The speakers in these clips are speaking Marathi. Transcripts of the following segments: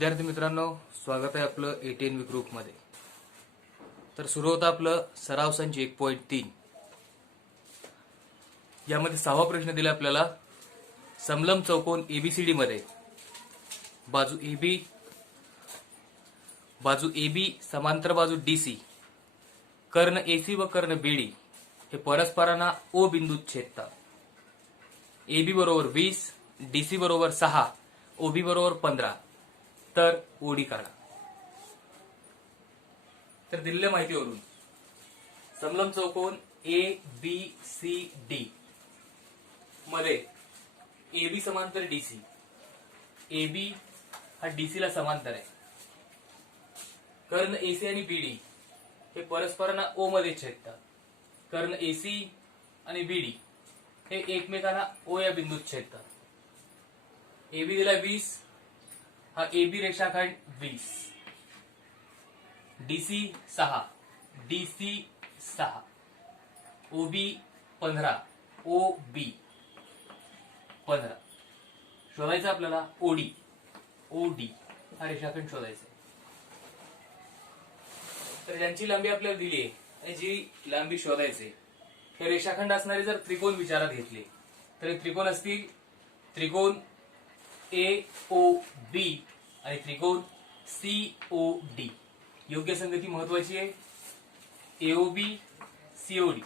विद्यार्थी मित्रांनो, स्वागत आहे आपलं ATNV ग्रुपमध्ये। तर सुरू होतं आपलं सराव संच 1.3। यामध्ये 6वा प्रश्न दिला आपल्याला। समलंब चौकोन ABCD मध्ये बाजू AB समांतर बाजू DC, कर्ण AC व कर्ण BD हे परस्परांना O बिंदूत छेदतात। AB बरोबर 20, DC बरोबर 6, OB बरोबर 15, तर ओडी काढा। तर दिलेल्या माहितीवरून समलंब चौकोन ABCD मध्ये AB समांतर DC, AB हा DC ला समांतर आहे। कर्ण AC आणि BD हे परस्परांना O मध्ये छेदतात। कर्ण AC आणि BD हे एकमेकांना O या बिंदूत छेदतात। AB दिला 20, हा AB रेषाखंड 20, DC 6, OB 15, OB 15 शोधायचं आपल्याला। OD हा रेषाखंड शोधायचा। तर ज्यांची लांबी आपल्याला दिली आहे आणि जी लांबी शोधायची हे रेषाखंड असणारे जर त्रिकोण विचारात घेतले तर हे त्रिकोण असतील त्रिकोण AOB आणि त्रिकोण COD। योग्य संगती महत्वाची आहे। AOB COD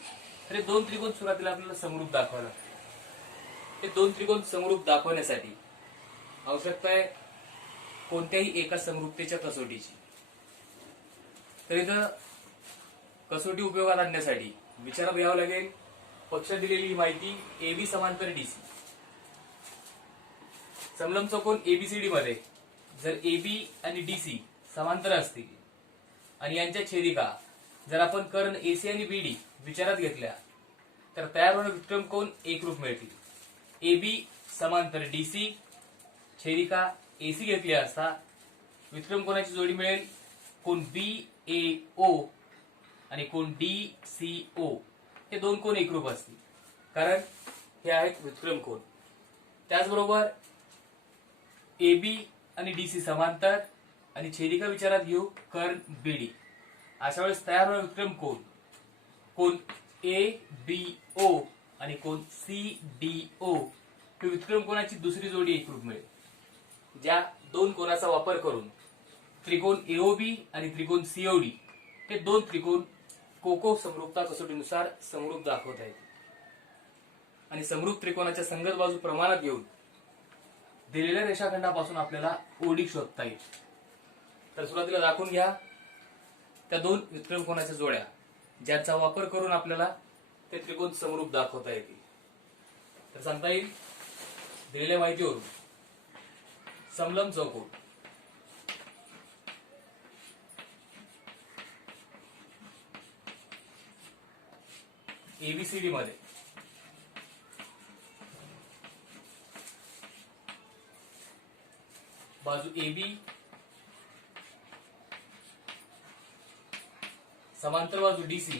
हे दोन त्रिकोण सुरुवातीला आपल्याला समरूप दाखवायला लागतात। हे दोन त्रिकोण समरूप दाखवण्यासाठी आवश्यकता आहे कोणत्याही एका समरूपतेच्या कसोटीची। तर इथं कसोटी उपयोगात आणण्यासाठी विचारात घ्यावं लागेल पक्ष दिलेली ही माहिती AB समांतर DC। समलंब चौकोन ABCD मध्ये जर AB आणि DC समांतर असतील आणि यांच्या छेदिका जर आपण कर्ण AC आणि BD विचारात घेतल्या तर तयार होणारे विक्रम कोन एकरूप मिळतील। AB समांतर DC, छेदिका AC घेतली असता विक्रम कोनाची जोडी मिळेल कोन BAO आणि कोन DCO। हे दोन कोन एकरूप असतील कारण हे आहेत विक्रम कोन। त्याचबरोबर AB आणि DC समांतर आणि छेदिका विचारात घेऊ कर्ण BD। अशा वेळेस तयार होणारा विक्रम कोन ABO आणि कोन CDO ही विक्रम कोनाची दुसरी जोडी एकरूप मिळेल। ज्या दोन कोनाचा वापर करून त्रिकोण AOB आणि त्रिकोण COD हे दोन त्रिकोण कोको समरूपता कसोटीनुसार समरूप दाखवत आहेत आणि समरूप त्रिकोणाच्या संगत बाजू प्रमाणात घेऊन दिलेल्या रेषाखंडापासून आपल्याला OD शोधता येईल। तर सुरुवातीला दाखवून घ्या त्या दोन विक्रम कोनाच्या जोड्या ज्यांचा वापर करून आपल्याला ते त्रिकोण समरूप दाखवता येतील। तर सांगता येईल दिलेल्या माहितीवरून समलंब चौकोन ABCD मध्ये बाजू AB समांतर बाजू DC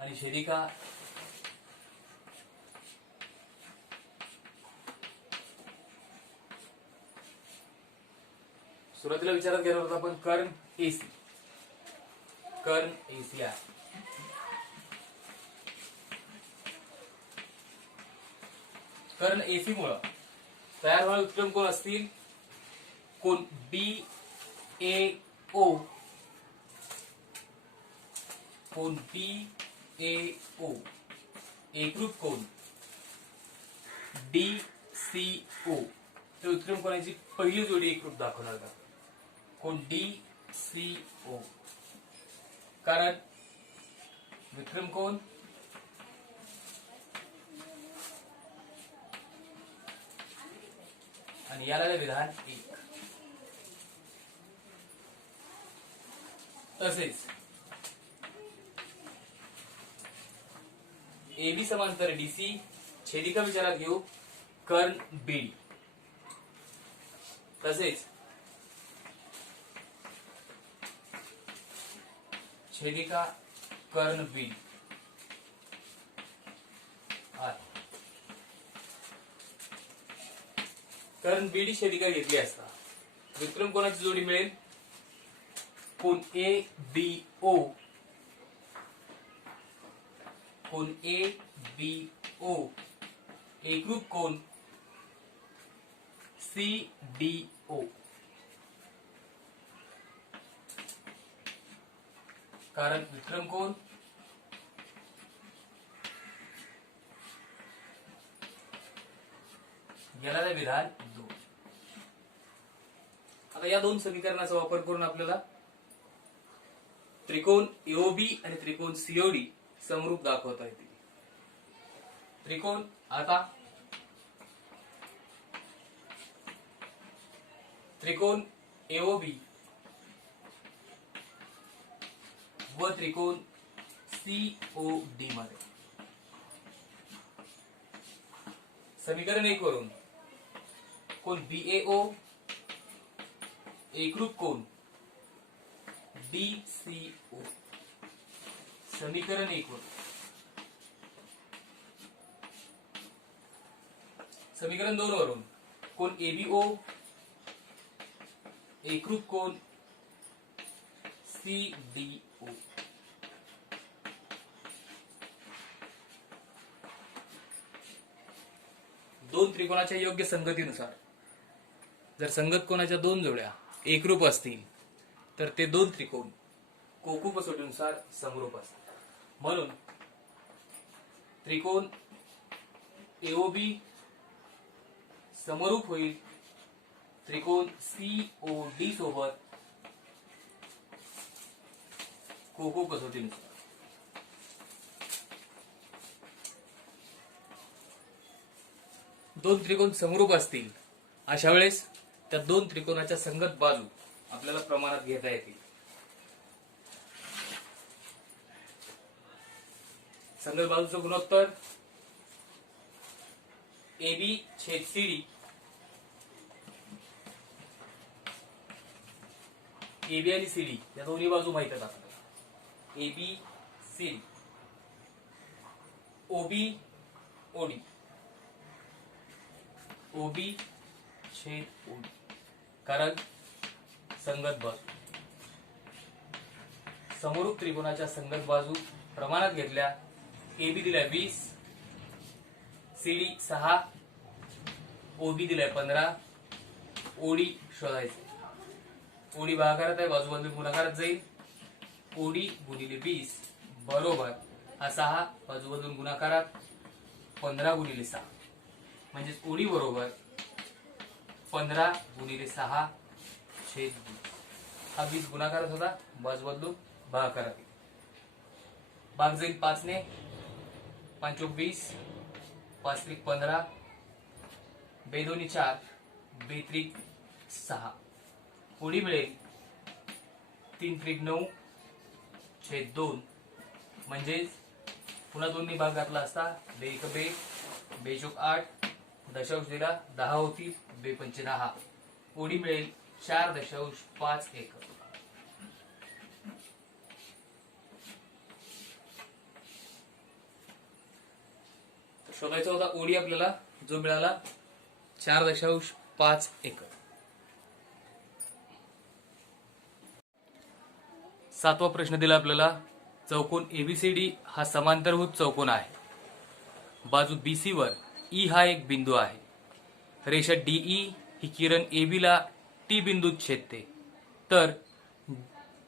आणि छेदिका सुरुवातीला विचारात घेणार होतो आपण कर्ण AC आहे। कर्ण AC मुळे तयार होणारे विक्रम कोन असतील कोन BAO, कोन BAO, एकरूप कोन DCO। हे विक्रम कोनाची पहिली जोडी एकरूप दाखवणार का कोन DCO कारण विक्रम कोन आणि याला विधान 1। तसेच AB समांतर DC, छेदिका विचारात घेऊ कर्ण BD। तसेच छेदिका कर्ण BD कर्ण बीडी छेदिका घेतली असता विक्रम कोणाची जोडी मिळेल? कोण ए बी ओ, कोण ए बी ओ, एकरूप कोण सी डी ओ. कारण विक्रम कोण गेला विधान 2. आता या दोन समीकरणाचा वापर करून आपल्याला त्रिकोण एओबी आणि त्रिकोण सीओडी समरूप दाखवता येतील. त्रिकोण आता त्रिकोण एओबी व त्रिकोण सीओडी मध्ये समीकरण 1 वरून कोण बीएओ एकरूप कोण डीसीओ. समीकरण 1 वरून समीकरण 2 वरून कोण एबीओ एकरूप कोण सीडीओ. दोन त्रिकोणाच्या योग्य संगतीनुसार जर संगत कोणाच्या दोन जोड्या एकरूप असतील तर ते दोन त्रिकोण कोकू कसोटीनुसार समरूप असतात. म्हणून त्रिकोण एओबी समरूप होईल त्रिकोण सीओडी सोबत कोको कसोटीनुसार. दोन त्रिकोण समरूप असतील अशा वेळेस त्या दोन त्रिकोणाच्या संगत बाजू आपल्याला प्रमाणात घेता येतील. संगत बाजूचं गुणोत्तर एबी छेद सीडी, एबी आणि सीडी या दोन्ही बाजू माहित आहेत आपल्याला. एबी सीडी, ओबी ओडी, ओबी छेद ओडी. कारण संगत बाजू समरूप त्रिकोणाच्या संगत बाजू प्रमाणात घेतल्या. एबी दिलाय 20, सीडी 6, ओबी दिलाय 15, ओडी शोधायचे. ओडी भागाकारात आहे, बाजू बदलून गुणाकारात जाईल. ओडी गुणिले 20 बरोबर हा 6 बाजू बदलून गुणाकारात 15 गुणिले 6 म्हणजेच ओडी बरोबर 15 गुणिले 6 छेद 20. हा 20 गुणाकारात होता, बाजू बदलून भागाकारात. भाग जाईल 5 ने, 5 × 20, 5 × 15, 2 × 2 4, 2 × 6. ओडी मिळेल 3 × 9 छेद 2 म्हणजेच पुन्हा 2 ने भाग घातला असता 2 × 2, 2 × 8 दशांश दिला 10 होतील, 2 × 5 10. ओडी मिळेल 4.51. शोधायचा होता ओडी आपल्याला, जो मिळाला 4.5 एकर. 7वा प्रश्न दिला आपल्याला. चौकोन एबीसीडी हा समांतरभुज चौकोन आहे. बाजू बीसी वर ई हा एक बिंदू आहे. रेषा डीई ही किरण एबी ला टी बिंदूत छेदते. तर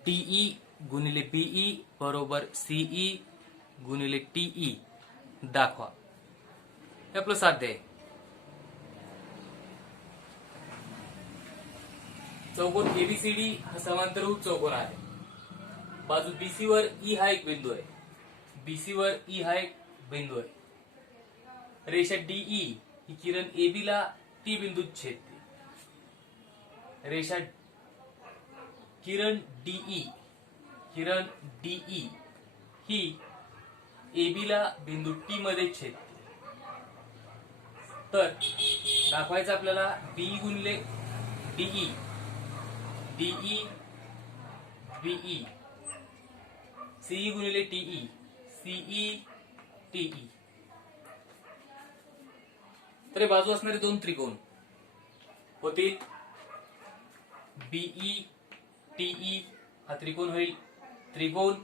डीई गुणिले बीई बरोबर सीई गुणिले टीई दाखवा. हे आपलं साध्य आहे. चौकोन एबीसीडी हा समांतरभुज चौकोन आहे. बाजू बीसी वर ई हा एक बिंदू आहे. बीसी वर ई हा एक बिंदू आहे. रेषा डीई ही किरण एबी ला टी बिंदूत छेदते. रेषा किरण डीई ही एबी ला बिंदू टी मध्ये छेदते. तर दाखवायचं आपल्याला बीई गुणिले डीई, डीई बीई, सीई गुणिले टीई, सीई टीई. तर हे बाजू असणारे दोन त्रिकोण होतील बीई टीई हा त्रिकोण होईल त्रिकोण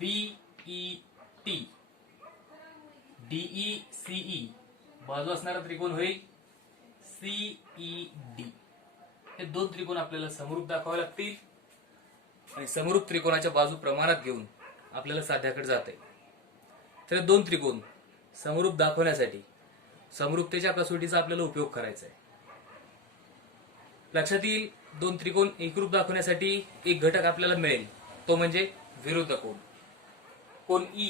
बीई टी. डीई सीई बाजू असणारा त्रिकोण होईल सीई डी. हे दोन त्रिकोण आपल्याला समरूप दाखवावे लागतील आणि समरूप त्रिकोणाच्या बाजू प्रमाणात घेऊन आपल्याला साध्याकडे जाते. तर दोन त्रिकोण समरूप दाखवण्यासाठी समरूपतेच्या कसोटीचा आपल्याला उपयोग करायचा आहे. लक्षात येईल दोन त्रिकोण एकरूप दाखवण्यासाठी एक घटक आपल्याला मिळेल तो म्हणजे विरुद्ध कोन. कोन ई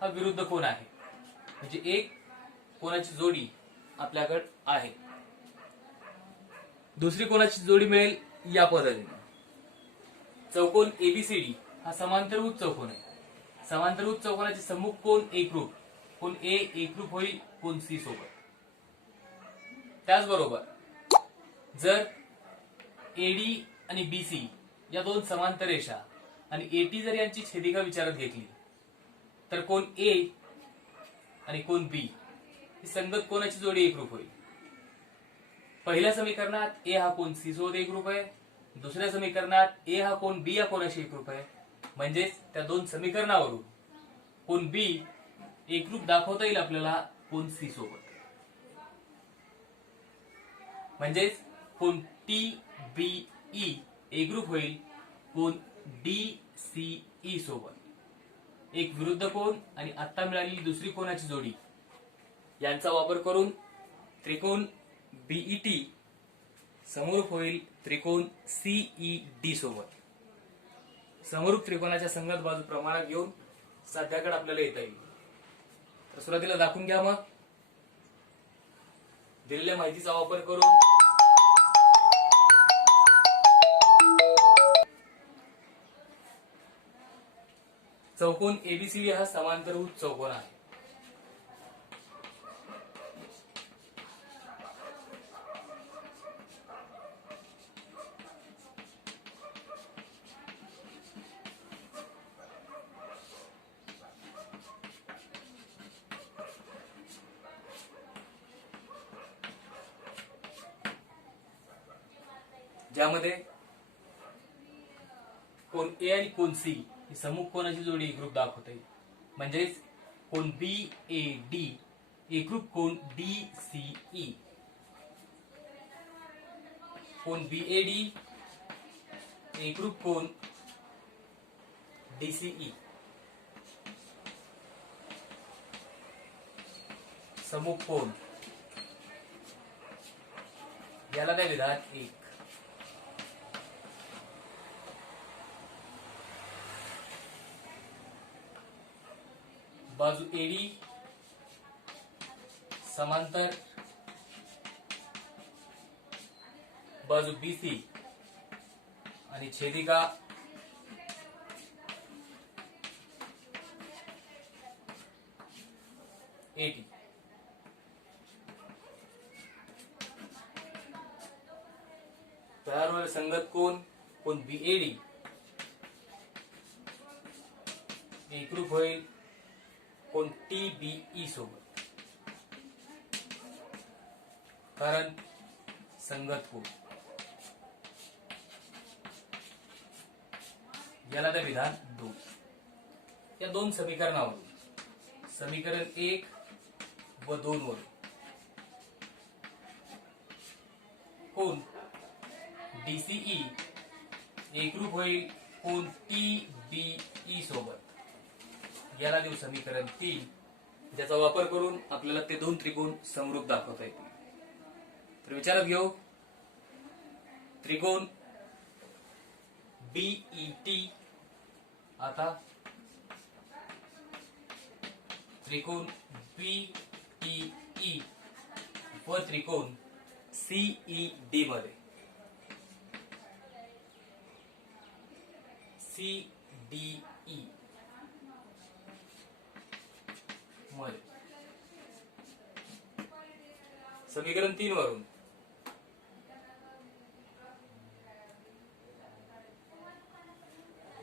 हा विरुद्ध कोन आहे म्हणजे एक कोनाची जोडी आपल्याकडे आहे. दुसरी कोनाची जोडी मिळेल या पद्धतीने. चौकोन एबीसीडी हा समांतरभुज चौकोन आहे. समांतरभुज चौकोनाचे सम्मुख कोन एकरूप. कोन ए एकरूप होईल कोन सी सोबत. त्याचबरोबर जर एडी आणि बीसी या दोन समांतर रेषा आणि एटी जर यांची छेदिका विचारात घेतली तर कोन ए आणि कोन बी ही संगत कोनाची जोडी एकरूप होईल. पहिल्या समीकरणात ए हा कोन सी सोबत एकरूप आहे. दुसऱ्या समीकरणात ए हा कोन बी या कोनाशी एकरूप आहे. म्हणजेच त्या दोन समीकरणावरून कोन बी एकरूप दाखवता येईल आपल्याला कोन सी सोबत. म्हणजेच कोन टी बी ई एकरूप होईल कोन डी सी ई सोबत. एक विरुद्ध कोन आणि आता मिळालेली दुसरी कोनाची जोडी यांचा वापर करून त्रिकोण बीईटी समरूप होईल त्रिकोण सीईडी सोबत. समरूप त्रिकोणाच्या संगत बाजू प्रमाणात घेऊन साध्याकडे आपल्याला येता येईल. तर सुरुवातीला दाखवून घ्या. मग दिलेल्या माहितीचा वापर करून चौकोन एबीसीडी हा समांतरभुज चौकोन आहे. ज्यामध्ये कोन ए आणि कोन सी ही सम्मुख कोनाची जोडी एकरूप दाखवते. म्हणजेच कोन बी ए डी एकरूप कोन डी सी ई. कोन बी ए डी एकरूप कोन डी सी ई. सम्मुख कोन याला काय विधान एक. बाजू एडी समांतर बाजू बीसी आणि छेदिका एटी. तयार होणारे संगत कोन कोन बीएडी एकरूप होईल कोन टीबीई सोबत. कारण संगत कोन याला त्या विधान 2. या दोन समीकरणावरून समीकरण 1 व 2 वरून कोन डीसीई एकरूप होईल कोन टीबीई सोबत. याला देऊ समीकरण 3, ज्याचा वापर करून आपल्याला ते दोन त्रिकोण समरूप दाखवता येतील. तर विचारात घेऊ त्रिकोण बीईटी. आता त्रिकोण बीईई व त्रिकोण सीईडी मध्ये सीडीई मध्ये समीकरण 3 वरून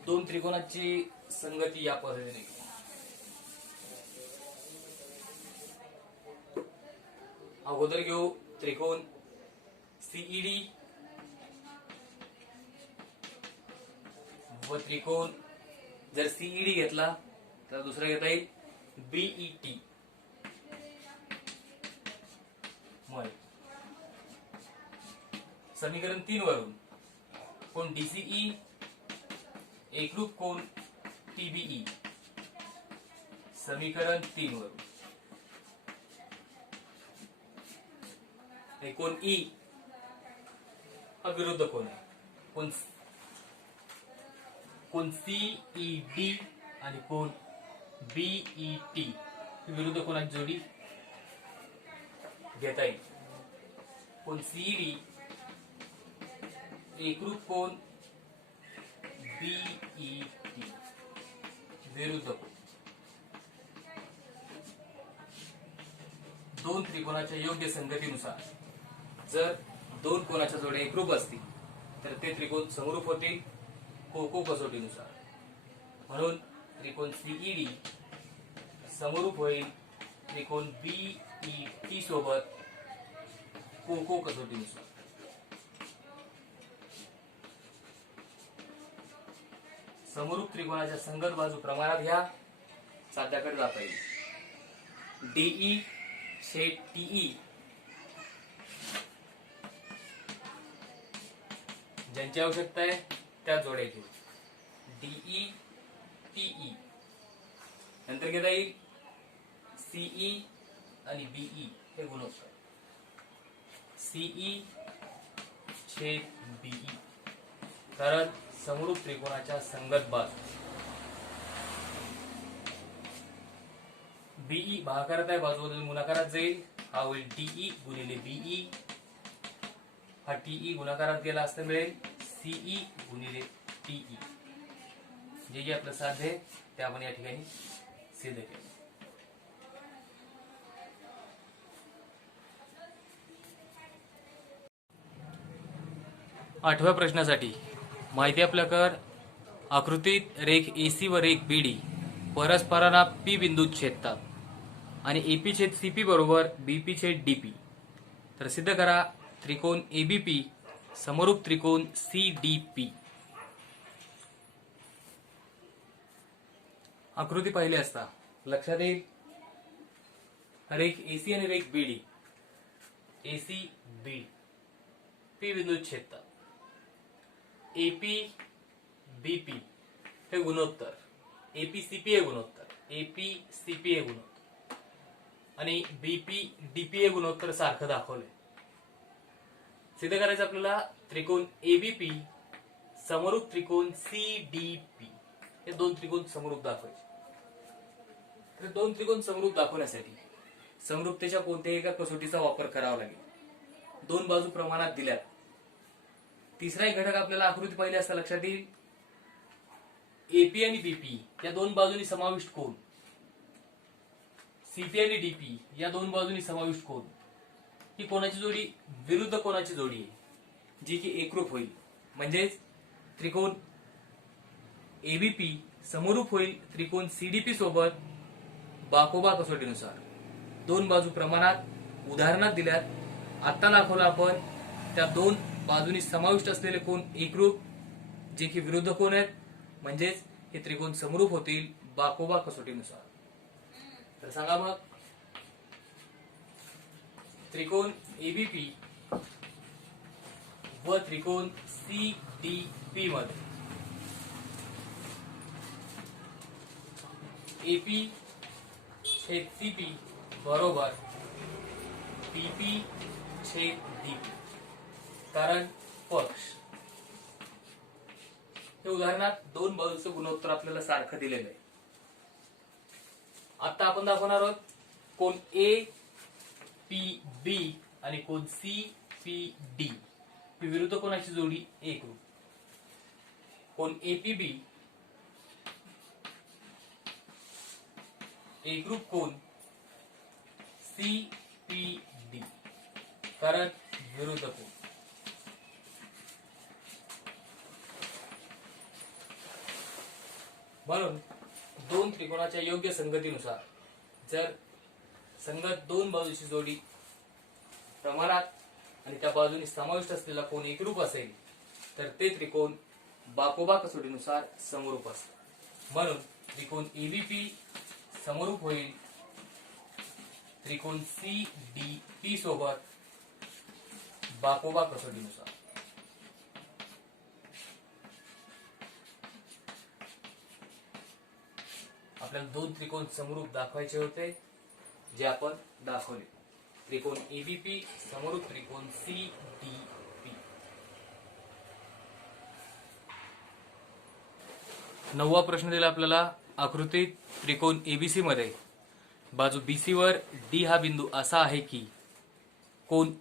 दोन त्रिकोणाची संगती या पद्धतीने. अगोदर घेऊ त्रिकोण सीईडी व त्रिकोण, जर सीईडी घेतला तर दुसरा घेता येईल बीईटी. समीकरण 3 वरून कोण डीसीई एकरूप कोण टीबीई. समीकरण 3 वरून हे कोण ई हा विरुद्ध कोण आहे, कोण सीईडी आणि कोण बीईटी ही विरुद्ध कोणाची जोडी घेता येईल. कोण सीईडी एकरूप कोण बीईटी विरुद्ध कोण. दोन त्रिकोणाच्या योग्य संगतीनुसार जर दोन कोणाच्या जोड्या एकरूप असतील तर ते त्रिकोण समरूप होतील कोको कसोटीनुसार. म्हणून त्रिकोण सीईडी समरूप होईल त्रिकोण बीईटी सोबत कोको कसोटीनुसार. समरूप त्रिकोणाच्या संगत बाजू प्रमाणात घ्या, साध्याकडे जाता येईल. डीई छेद टीई ज्यांची आवश्यकता आहे त्या जोड्या घेऊ. डीई टीई नंतर घेता येईल सीई आणि बीई हे गुणोत्तर. सीई छेद बीई कारण समरूप त्रिकोणाच्या संगत बाजू. बीई भागाकारात आहे, बाजूमधून गुणाकारात जाईल, हा होईल डीई गुणिले बीई. हा टीई गुणाकारात गेला असता मिळेल सीई गुणिले टीई. जे जे आपलं साध्य आहे ते आपण या ठिकाणी सिद्ध केले. आठव्या प्रश्नासाठी माहिती आपल्याकडे आकृतीत रेख एसी व रेख बीडी परस्परांना पी बिंदूत छेदतात आणि एपी छेद सीपी बरोबर बीपी छेद डीपी. तर सिद्ध करा त्रिकोण एबीपी समरूप त्रिकोण सीडीपी. आकृती पाहिली असता लक्षात येईल रेख एसी आणि रेख बीडी, एसी बी पी बिंदूत छेदतात. एपी बीपी हे गुणोत्तर, एपी सीपी हे गुणोत्तर, एपी सीपी हे गुणोत्तर आणि बीपी डीपी हे गुणोत्तर सारखं दाखवलंय. सिद्ध करायचं आपल्याला त्रिकोण एबीपी समरूप त्रिकोण सीडीपी. हे दोन त्रिकोण समरूप दाखवायचे. तर दोन त्रिकोण समरूप दाखवण्यासाठी समरूपतेच्या कोणत्याही एका कसोटीचा वापर करावा लागेल. दोन बाजू प्रमाणात दिल्यात. तिसरा एक घटक आपल्याला आकृती पाहिली असता लक्षात येईल एपी आणि बीपी या दोन बाजूंनी समाविष्ट कोन, सीपी आणि डीपी या दोन बाजूंनी समाविष्ट कोन ही कोणाची जोडी विरुद्ध कोणाची जोडी आहे जी की एकरूप होईल. म्हणजेच त्रिकोण एबीपी समरूप होईल त्रिकोण सीडीपी सोबत बाकोबा कसोटीनुसार. दोन बाजू प्रमाणात उदाहरणात दिल्यात. आता दाखवलं आपण त्या दोन बाजूनी समाविष्ट असलेले कोन एकरूप जे की विरुद्ध कोन आहेत. म्हणजेच हे त्रिकोण समरूप होतील बाकोबा कसोटीनुसार. तर सांगा मग त्रिकोण एबीपी व त्रिकोण सीडीपी मध्ये एपी छेद सीपी बरोबर बीपी छेद डीपी. कारण पक्ष हे उदाहरणात दोन बाजूचं गुणोत्तर आपल्याला सारखं दिलेलं आहे. आता आपण दाखवणार आहोत कोण ए पी बी आणि कोण सी पी डी ही विरुद्ध कोणाची जोडी एकरूप. कोण एपीबी एकरूप कोण सी पी डी कारण विरुद्ध कोण. म्हणून दोन त्रिकोणाच्या योग्य संगतीनुसार जर संगत दोन बाजूची जोडी प्रमाणात आणि त्या बाजूने समाविष्ट असलेला कोण एकरूप असेल तर ते त्रिकोण बाकोबा कसोटीनुसार समरूप असतात. म्हणून त्रिकोण एबीपी समरूप होईल त्रिकोण सीडीपी सोबत बाकोबा कसोटीनुसार. आपल्याला दोन त्रिकोण समरूप दाखवायचे होते जे आपण दाखवले. त्रिकोण एबीपी समरूप त्रिकोण सीडीपी. 9वा प्रश्न दिला आपल्याला. आकृतीत त्रिकोण एबीसी मध्ये बाजू बीसी वर डी हा बिंदू असा आहे की कोण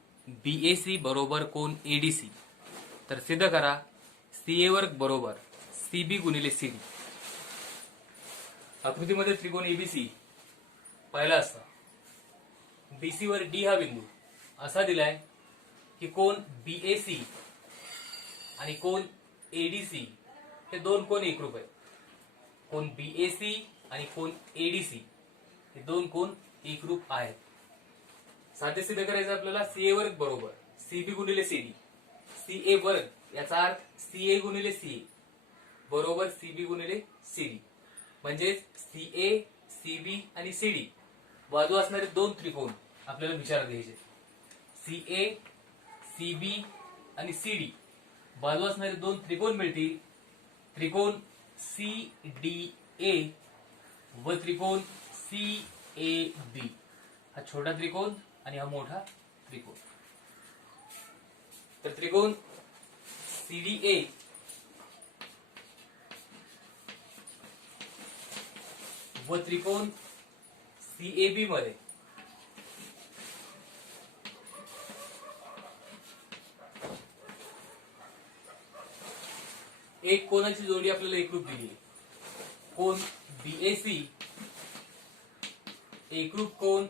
बीएसी बरोबर कोण एडीसी. तर सिद्ध करा सीए वर्ग बरोबर सीबी गुणिले सीडी. आकृतीमध्ये त्रिकोण एबीसी पाहिला असता बीसी वर डी हा बिंदू असा दिलाय की कोण बीएसी आणि कोण एडीसी हे दोन कोण एकरूप आहेत. कोण बीएसी आणि कोण एडीसी हे दोन कोण एकरूप आहेत. साधे सिद्ध करायचं आपल्याला सीए वर्ग बरोबर सीबी गुणिले सीडी. सीए वर्ग याचा अर्थ सीए गुणिले सीए बरोबर सीबी गुणिले सीडी. म्हणजे सीए सीबी आणि सीडी बाजू असणारे दोन त्रिकोण आपल्याला विचारात घ्यायचे. सीए सीबी आणि सीडी बाजू असणारे दोन त्रिकोण मिळतील. त्रिकोण सीडीए व त्रिकोण सीएबी. हा छोटा त्रिकोण आणि हा मोठा त्रिकोण. तर त्रिकोण सीडीए व त्रिकोण सीएबी मध्ये एक कोणाची जोडी आपल्याला एकरूप दिली. कोण बीएसी एकरूप कोण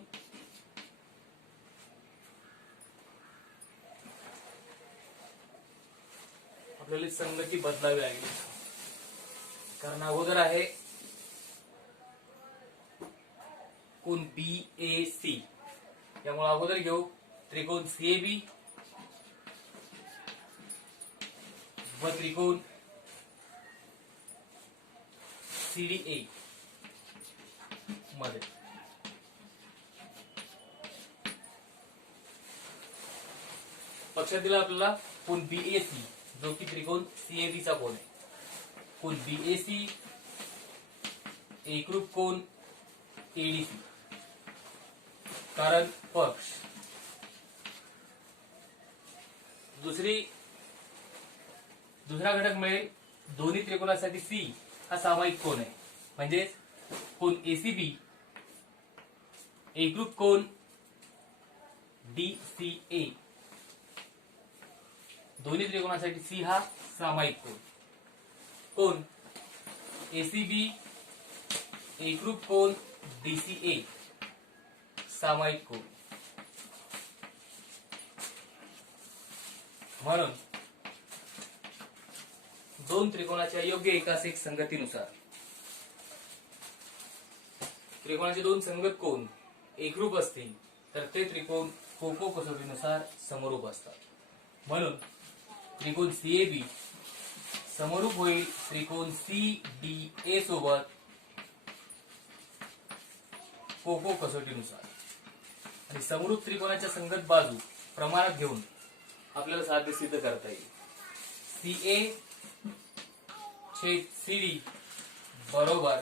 आपल्याला संगती बदलावी लागली कारण अगोदर आहे कोण बीएसी. त्यामुळे अगोदर घेऊ त्रिकोण सीएबी व त्रिकोण सीडीए मध्ये. पक्षात दिला आपल्याला कोण बीएसी जो की त्रिकोण सीएबी चा कोण आहे. कोण बीएसी एकरूप कोण एडीसी कारण पक्ष. दुसरा घटक मिळेल दोन्ही त्रिकोणासाठी सी हा सामायिक कोण आहे. म्हणजेच कोण एसीबी एकरूप कोण डीसीए. दोन्ही त्रिकोणासाठी सी हा सामायिक कोण. कोण एसीबी एकरूप कोण डीसीए सामायिक कोण. म्हणून दोन त्रिकोणाच्या योग्य एकास एक संगतीनुसार त्रिकोणाचे दोन संगत कोण एकरूप असतील तर ते त्रिकोण कोको कसोटीनुसार समरूप असतात. म्हणून त्रिकोण सीएबी समरूप होईल त्रिकोण सीडीए सोबत कोको कसोटीनुसार. आणि समरूप त्रिकोणाच्या संगत बाजू प्रमाणात घेऊन आपल्याला साध्य सिद्ध करता येईल. सीए छेद सीडी बरोबर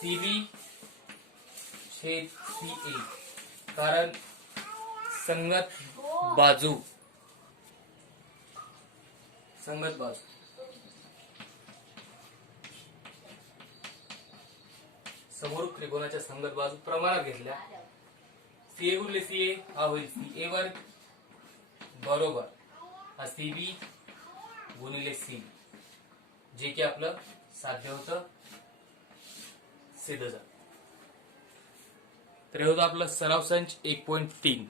सीबी छेद सीए कारण संगत बाजू समरूप त्रिकोणाच्या संगत बाजू प्रमाणात घेतल्या. सीए गुणिले सीए हा होईल सीए वर्ग बरोबर हा सीबी गुणिले सी जे की आपलं साध्य होतं सिद्ध झालं. तर हे होतं आपलं सराव संच 1.3.